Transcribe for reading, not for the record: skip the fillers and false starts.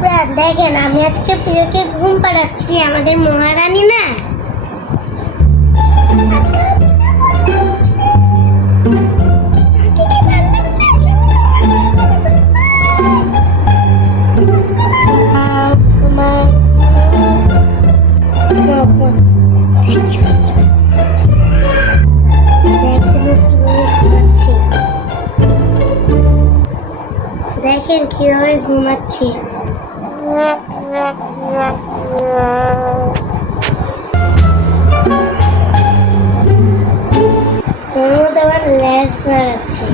প্রাণ, দেখেন আমি আজকে প্রিয়কে ঘুম পাড়াচ্ছি, আমাদের মহারানী না। আজকে দেখেন কিভাবে ঘুমাচ্ছি। ওর মধ্যে আবার লেজ নাড়াচ্ছি।